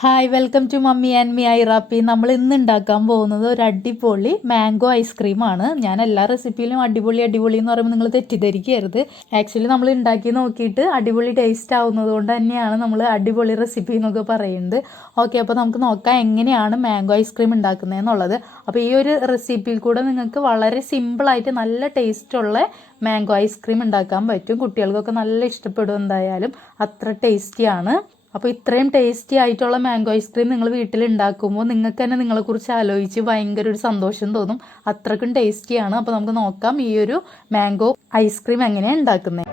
Hi, welcome to mummy and me ഐറാപ്പി. നമ്മൾ ഇന്ന് ഉണ്ടാക്കാൻ പോകുന്നത് ഒരു അടിപൊളി മാംഗോ ഐസ്ക്രീമാണ്. ഞാൻ എല്ലാ റെസിപ്പിയിലും അടിപൊളി അടിപൊളി എന്ന് പറയുമ്പോൾ നിങ്ങൾ തെറ്റിദ്ധരിക്കരുത്. ആക്ച്വലി നമ്മൾ ഉണ്ടാക്കി നോക്കിയിട്ട് അടിപൊളി ടേസ്റ്റ് ആവുന്നത് കൊണ്ട് തന്നെയാണ് നമ്മൾ അടിപൊളി റെസിപ്പി എന്നൊക്കെ പറയുന്നത്. ഓക്കെ, അപ്പോൾ നമുക്ക് നോക്കാം എങ്ങനെയാണ് മാംഗോ ഐസ്ക്രീം ഉണ്ടാക്കുന്നതെന്നുള്ളത്. അപ്പോൾ ഈ ഒരു റെസിപ്പിയിൽ കൂടെ നിങ്ങൾക്ക് വളരെ സിമ്പിളായിട്ട് നല്ല ടേസ്റ്റുള്ള മാംഗോ ഐസ്ക്രീം ഉണ്ടാക്കാൻ പറ്റും. കുട്ടികൾക്കൊക്കെ നല്ല ഇഷ്ടപ്പെടും. എന്തായാലും അത്ര ടേസ്റ്റിയാണ്. അപ്പോൾ ഇത്രയും ടേസ്റ്റി ആയിട്ടുള്ള മാംഗോ ഐസ്ക്രീം നിങ്ങൾ വീട്ടിൽ ഉണ്ടാക്കുമ്പോൾ നിങ്ങൾക്ക് തന്നെ നിങ്ങളെക്കുറിച്ച് ആലോചിച്ച് ഭയങ്കര ഒരു സന്തോഷം തോന്നും. അത്രക്കും ടേസ്റ്റിയാണ്. അപ്പോൾ നമുക്ക് നോക്കാം ഈ ഒരു മാംഗോ ഐസ്ക്രീം എങ്ങനെയാണ് ഉണ്ടാക്കുന്നത്.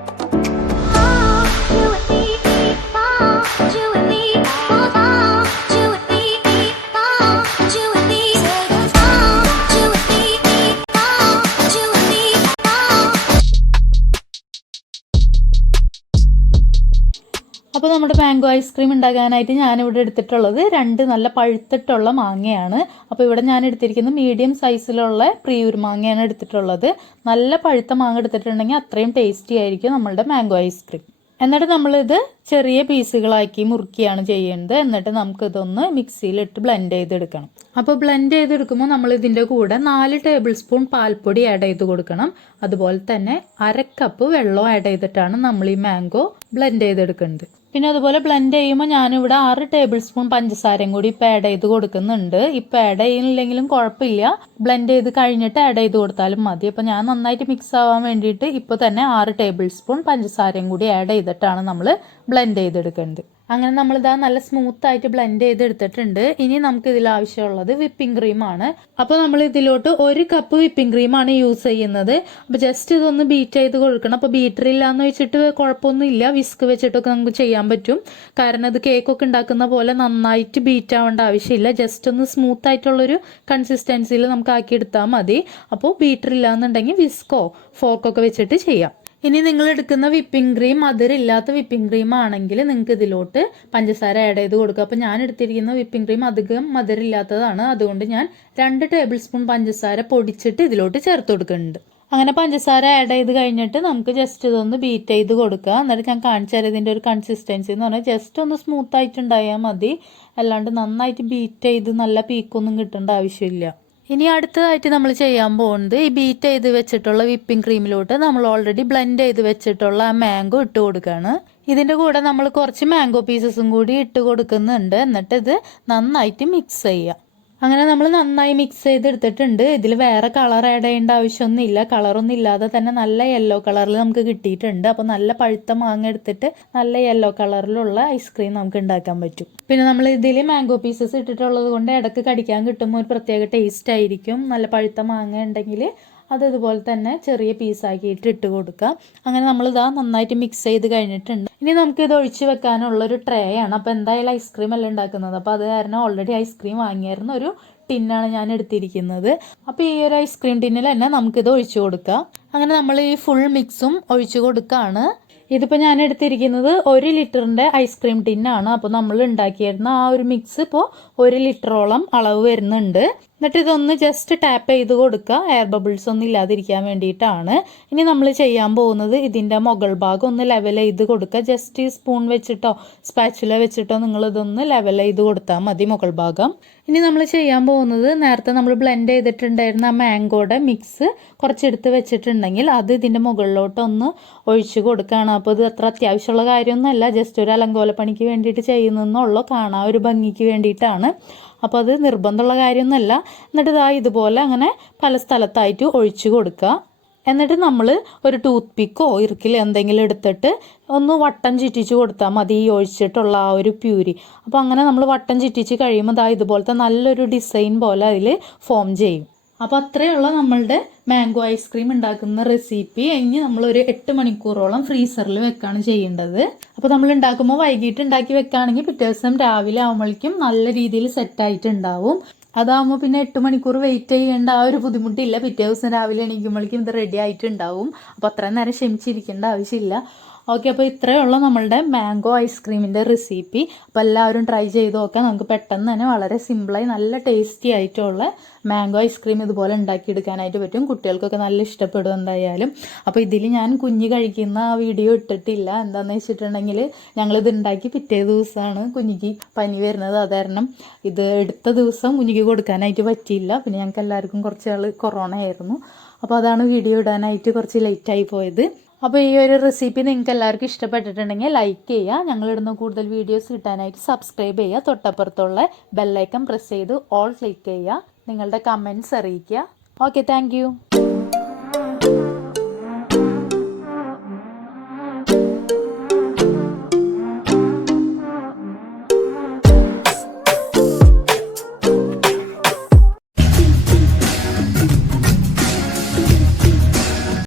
അപ്പോൾ നമ്മുടെ മാംഗോ ഐസ്ക്രീം ഉണ്ടാക്കാനായിട്ട് ഞാനിവിടെ എടുത്തിട്ടുള്ളത് 2 നല്ല പഴുത്തിട്ടുള്ള മാങ്ങയാണ്. അപ്പോൾ ഇവിടെ ഞാൻ എടുത്തിരിക്കുന്നത് മീഡിയം സൈസിലുള്ള പ്രിയൂർ മാങ്ങയാണ് എടുത്തിട്ടുള്ളത്. നല്ല പഴുത്ത മാങ്ങ എടുത്തിട്ടുണ്ടെങ്കിൽ അത്രയും ടേസ്റ്റി ആയിരിക്കും നമ്മളുടെ മാംഗോ ഐസ്ക്രീം. എന്നിട്ട് നമ്മളിത് ചെറിയ പീസുകളാക്കി മുറുക്കിയാണ് ചെയ്യുന്നത്. എന്നിട്ട് നമുക്കിതൊന്ന് മിക്സിയിലിട്ട് ബ്ലെൻഡ് ചെയ്തെടുക്കണം. അപ്പോൾ ബ്ലെൻഡ് ചെയ്തെടുക്കുമ്പോൾ നമ്മൾ ഇതിൻ്റെ കൂടെ 4 ടേബിൾ സ്പൂൺ പാൽപ്പൊടി ആഡ് ചെയ്ത് കൊടുക്കണം. അതുപോലെ തന്നെ 1/2 കപ്പ് വെള്ളം ആഡ് ചെയ്തിട്ടാണ് നമ്മൾ ഈ മാംഗോ ബ്ലെൻഡ് ചെയ്തെടുക്കുന്നത്. പിന്നെ അതുപോലെ ബ്ലെൻഡ് ചെയ്യുമ്പോൾ ഞാനിവിടെ 6 ടേബിൾ സ്പൂൺ പഞ്ചസാരയും കൂടി ഇപ്പോൾ ആഡ് ചെയ്ത് കൊടുക്കുന്നുണ്ട്. ഇപ്പോൾ ആഡ് ചെയ്യുന്നില്ലെങ്കിലും കുഴപ്പമില്ല, ബ്ലെൻഡ് ചെയ്ത് കഴിഞ്ഞിട്ട് ആഡ് ചെയ്ത് കൊടുത്താലും മതി. അപ്പോൾ ഞാൻ നന്നായിട്ട് മിക്സ് ആവാൻ വേണ്ടിയിട്ട് ഇപ്പോൾ തന്നെ 6 ടേബിൾ സ്പൂൺ പഞ്ചസാരയും കൂടി ആഡ് ചെയ്തിട്ടാണ് നമ്മൾ ബ്ലെൻഡ് ചെയ്തെടുക്കേണ്ടത്. അങ്ങനെ നമ്മളിതാ നല്ല സ്മൂത്ത് ആയിട്ട് ബ്ലെൻഡ് ചെയ്തെടുത്തിട്ടുണ്ട്. ഇനി നമുക്ക് ഇതിൽ ആവശ്യമുള്ളത് വിപ്പിംഗ് ക്രീമാണ്. അപ്പോൾ നമ്മൾ ഇതിലോട്ട് 1 കപ്പ് വിപ്പിംഗ് ക്രീമാണ് യൂസ് ചെയ്യുന്നത്. അപ്പോൾ ജസ്റ്റ് ഇതൊന്ന് ബീറ്റ് ചെയ്ത് കൊടുക്കണം. അപ്പോൾ ബീറ്റർ ഇല്ലാന്ന് വെച്ചിട്ട് കുഴപ്പമൊന്നുമില്ല, വിസ്ക് വെച്ചിട്ടൊക്കെ നമുക്ക് ചെയ്യാൻ പറ്റും. കാരണം ഇത് കേക്കൊക്കെ ഉണ്ടാക്കുന്ന പോലെ നന്നായിട്ട് ബീറ്റ് ആവേണ്ട ആവശ്യമില്ല. ജസ്റ്റ് ഒന്ന് സ്മൂത്ത് ആയിട്ടുള്ളൊരു കൺസിസ്റ്റൻസിയിൽ നമുക്ക് ആക്കിയെടുത്താൽ മതി. അപ്പോൾ ബീറ്റർ ഇല്ലാന്നുണ്ടെങ്കിൽ വിസ്കോ ഫോർക്കൊക്കെ വെച്ചിട്ട് ചെയ്യാം. ഇനി നിങ്ങൾ എടുക്കുന്ന വിപ്പിംഗ് ക്രീം മധുരമില്ലാത്ത വിപ്പിംഗ് ക്രീം ആണെങ്കിൽ നിങ്ങൾക്ക് ഇതിലോട്ട് പഞ്ചസാര ആഡ് ചെയ്ത് കൊടുക്കുക. അപ്പോൾ ഞാൻ എടുത്തിരിക്കുന്ന വിപ്പിംഗ് ക്രീം അധികം മധുരമില്ലാത്തതാണ്. അതുകൊണ്ട് ഞാൻ 2 ടേബിൾ സ്പൂൺ പഞ്ചസാര പൊടിച്ചിട്ട് ഇതിലോട്ട് ചേർത്ത് കൊടുക്കുന്നുണ്ട്. അങ്ങനെ പഞ്ചസാര ആഡ് ചെയ്ത് കഴിഞ്ഞിട്ട് നമുക്ക് ജസ്റ്റ് ഇതൊന്ന് ബീറ്റ് ചെയ്ത് കൊടുക്കുക. എന്നിട്ട് ഞാൻ കാണിച്ചു തരാം ഇതിൻ്റെ ഒരു കൺസിസ്റ്റൻസി എന്ന് പറഞ്ഞാൽ ജസ്റ്റ് ഒന്ന് സ്മൂത്ത് ആയിട്ടുണ്ടായാൽ മതി. അല്ലാണ്ട് നന്നായിട്ട് ബീറ്റ് ചെയ്ത് നല്ല പീക്കൊന്നും കിട്ടേണ്ട ആവശ്യമില്ല. ഇനി അടുത്തതായിട്ട് നമ്മൾ ചെയ്യാൻ പോകുന്നത് ഈ ബീറ്റ് ചെയ്ത് വെച്ചിട്ടുള്ള വിപ്പിംഗ് ക്രീമിലോട്ട് നമ്മൾ ഓൾറെഡി ബ്ലെൻഡ് ചെയ്ത് വെച്ചിട്ടുള്ള ആ മാംഗോ ഇട്ട് കൊടുക്കുകയാണ്. ഇതിൻ്റെ കൂടെ നമ്മൾ കുറച്ച് മാംഗോ പീസസും കൂടി ഇട്ട് കൊടുക്കുന്നുണ്ട്. എന്നിട്ട് ഇത് നന്നായിട്ട് മിക്സ് ചെയ്യുക. അങ്ങനെ നമ്മൾ നന്നായി മിക്സ് ചെയ്തെടുത്തിട്ടുണ്ട്. ഇതിൽ വേറെ കളർ ആഡ് ചെയ്യേണ്ട ആവശ്യമൊന്നുമില്ല. കളറൊന്നും ഇല്ലാതെ തന്നെ നല്ല യെല്ലോ കളറിൽ നമുക്ക് കിട്ടിയിട്ടുണ്ട്. അപ്പോൾ നല്ല പഴുത്ത മാങ്ങ എടുത്തിട്ട് നല്ല യെല്ലോ കളറിലുള്ള ഐസ്ക്രീം നമുക്ക് ഉണ്ടാക്കാൻ പറ്റും. പിന്നെ നമ്മൾ ഇതിൽ മാംഗോ പീസസ് ഇട്ടിട്ടുള്ളത് കൊണ്ട് ഇടയ്ക്ക് കടിക്കാൻ കിട്ടുമ്പോൾ ഒരു പ്രത്യേക ടേസ്റ്റ് ആയിരിക്കും. നല്ല പഴുത്ത മാങ്ങ ഉണ്ടെങ്കിൽ അത് ഇതുപോലെ തന്നെ ചെറിയ പീസാക്കിയിട്ട് ഇട്ട് കൊടുക്കുക. അങ്ങനെ നമ്മളിതാ നന്നായിട്ട് മിക്സ് ചെയ്ത് കഴിഞ്ഞിട്ടുണ്ട്. ഇനി നമുക്കിത് ഒഴിച്ച് വെക്കാനുള്ളൊരു ട്രേ ആണ്. അപ്പോൾ എന്തായാലും ഐസ്ക്രീം അല്ല ഉണ്ടാക്കുന്നത്. അപ്പോൾ അത് കാരണം ഓൾറെഡി ഐസ്ക്രീം വാങ്ങിയായിരുന്ന ഒരു ടിന്നാണ് ഞാൻ എടുത്തിരിക്കുന്നത്. അപ്പോൾ ഈ ഒരു ഐസ്ക്രീം ടിന്നിൽ തന്നെ നമുക്കിത് ഒഴിച്ചു കൊടുക്കാം. അങ്ങനെ നമ്മൾ ഈ ഫുൾ മിക്സും ഒഴിച്ചു കൊടുക്കുകയാണ്. ഇതിപ്പോൾ ഞാൻ എടുത്തിരിക്കുന്നത് 1 ലിറ്ററിൻ്റെ ഐസ്ക്രീം ടിന്നാണ്. അപ്പോൾ നമ്മൾ ഉണ്ടാക്കിയിരുന്ന ആ ഒരു മിക്സ് ഇപ്പോൾ 1 ലിറ്ററോളം അളവ് വരുന്നുണ്ട്. എന്നിട്ട് ഇതൊന്ന് ജസ്റ്റ് ടാപ്പ് ചെയ്ത് കൊടുക്കുക, എയർ ബബിൾസ് ഒന്നും ഇല്ലാതിരിക്കാൻ വേണ്ടിയിട്ടാണ്. ഇനി നമ്മൾ ചെയ്യാൻ പോകുന്നത് ഇതിൻ്റെ മുകൾ ഭാഗം ഒന്ന് ലെവൽ ചെയ്ത് കൊടുക്കുക. ജസ്റ്റ് ഈ സ്പൂൺ വെച്ചിട്ടോ സ്പാച്ചുല വെച്ചിട്ടോ നിങ്ങളിതൊന്ന് ലെവൽ ചെയ്ത് കൊടുത്താൽ മതി മുകൾ ഭാഗം. ഇനി നമ്മൾ ചെയ്യാൻ പോകുന്നത് നേരത്തെ നമ്മൾ ബ്ലെൻഡ് ചെയ്തിട്ടുണ്ടായിരുന്ന ആ മാംഗോയുടെ മിക്സ് കുറച്ചെടുത്ത് വെച്ചിട്ടുണ്ടെങ്കിൽ അത് ഇതിൻ്റെ മുകളിലോട്ടൊന്ന് ഒഴിച്ച് കൊടുക്കുകയാണ്. അപ്പോൾ ഇത് അത്ര അത്യാവശ്യമുള്ള കാര്യമൊന്നുമല്ല, ജസ്റ്റ് ഒരു അലങ്കോലപ്പണിക്ക് വേണ്ടിയിട്ട് ചെയ്യുന്നതെന്നുള്ളൂ, കാണാൻ ഒരു ഭംഗിക്ക് വേണ്ടിയിട്ടാണ്. അപ്പോൾ അത് നിർബന്ധമുള്ള കാര്യമൊന്നുമല്ല. എന്നിട്ട് ഇതുപോലെ അങ്ങനെ പല സ്ഥലത്തായിട്ട് ഒഴിച്ച് കൊടുക്കുക. എന്നിട്ട് നമ്മൾ ഒരു ടൂത്ത് പിക്കോ ഇറുക്കിൽ എന്തെങ്കിലും എടുത്തിട്ട് ഒന്ന് വട്ടം ചുറ്റിച്ച് കൊടുത്താൽ മതി ഈ ഒഴിച്ചിട്ടുള്ള ആ ഒരു പ്യൂരി. അപ്പോൾ അങ്ങനെ നമ്മൾ വട്ടം ചുറ്റിച്ച് കഴിയുമ്പോൾ ഇതുപോലത്തെ നല്ലൊരു ഡിസൈൻ പോലെ അതിൽ ഫോം ചെയ്യും. അപ്പോൾ അത്രയുള്ള നമ്മളുടെ മാംഗോ ഐസ്ക്രീം ഉണ്ടാക്കുന്ന റെസിപ്പി. ഇനി നമ്മളൊരു 8 മണിക്കൂറോളം ഫ്രീസറിൽ വെക്കാണ് ചെയ്യേണ്ടത്. അപ്പോൾ നമ്മൾ ഉണ്ടാക്കുമ്പോൾ വൈകിട്ട് ഉണ്ടാക്കി വെക്കുകയാണെങ്കിൽ പിറ്റേ ദിവസം രാവിലെ ആകുമ്പോഴേക്കും നല്ല രീതിയിൽ സെറ്റായിട്ടുണ്ടാവും. അതാകുമ്പോൾ പിന്നെ 8 മണിക്കൂർ വെയിറ്റ് ചെയ്യേണ്ട ആ ഒരു ബുദ്ധിമുട്ടില്ല. പിറ്റേ ദിവസം രാവിലെ എണീക്കുമ്പോഴേക്കും ഇത് റെഡി ആയിട്ടുണ്ടാവും. അപ്പോൾ അത്രയും നേരം ക്ഷമിച്ചിരിക്കേണ്ട ആവശ്യമില്ല. ഓക്കെ, അപ്പോൾ ഇത്രയേ ഉള്ളൂ നമ്മളുടെ മാംഗോ ഐസ്ക്രീമിൻ്റെ റെസിപ്പി. അപ്പോൾ എല്ലാവരും ട്രൈ ചെയ്ത് നോക്കാം. നമുക്ക് പെട്ടെന്ന് തന്നെ വളരെ സിമ്പിളായി നല്ല ടേസ്റ്റി ആയിട്ടുള്ള മാംഗോ ഐസ്ക്രീം ഇതുപോലെ ഉണ്ടാക്കിയെടുക്കാനായിട്ട് പറ്റും. കുട്ടികൾക്കൊക്കെ നല്ല ഇഷ്ടപ്പെടും എന്തായാലും. അപ്പോൾ ഇതിൽ ഞാൻ കുഞ്ഞ് കഴിക്കുന്ന വീഡിയോ ഇട്ടിട്ടില്ല. എന്താണെന്ന് വെച്ചിട്ടുണ്ടെങ്കിൽ ഞങ്ങളിത് ഉണ്ടാക്കി പിറ്റേ ദിവസമാണ് കുഞ്ഞിക്ക് പനി വരുന്നത്. അത് കാരണം ഇത് എടുത്ത ദിവസം കുഞ്ഞിക്ക് കൊടുക്കാനായിട്ട് പറ്റിയില്ല. പിന്നെ ഞങ്ങൾക്ക് എല്ലാവർക്കും കുറച്ച് നാൾ കൊറോണ ആയിരുന്നു. അപ്പോൾ അതാണ് വീഡിയോ ഇടാനായിട്ട് കുറച്ച് ലേറ്റായി പോയത്. അപ്പോൾ ഈ ഒരു റെസിപ്പി നിങ്ങൾക്ക് എല്ലാവർക്കും ഇഷ്ടപ്പെട്ടിട്ടുണ്ടെങ്കിൽ ലൈക്ക് ചെയ്യുക. ഞങ്ങളിടുന്ന കൂടുതൽ വീഡിയോസ് കിട്ടാനായിട്ട് സബ്സ്ക്രൈബ് ചെയ്യുക. തൊട്ടപ്പുറത്തുള്ള ബെല്ലൈക്കൺ പ്രസ് ചെയ്ത് ഓൾ ക്ലിക്ക് ചെയ്യുക. നിങ്ങളുടെ കമൻറ്റ്സ് അറിയിക്കുക. Okay, thank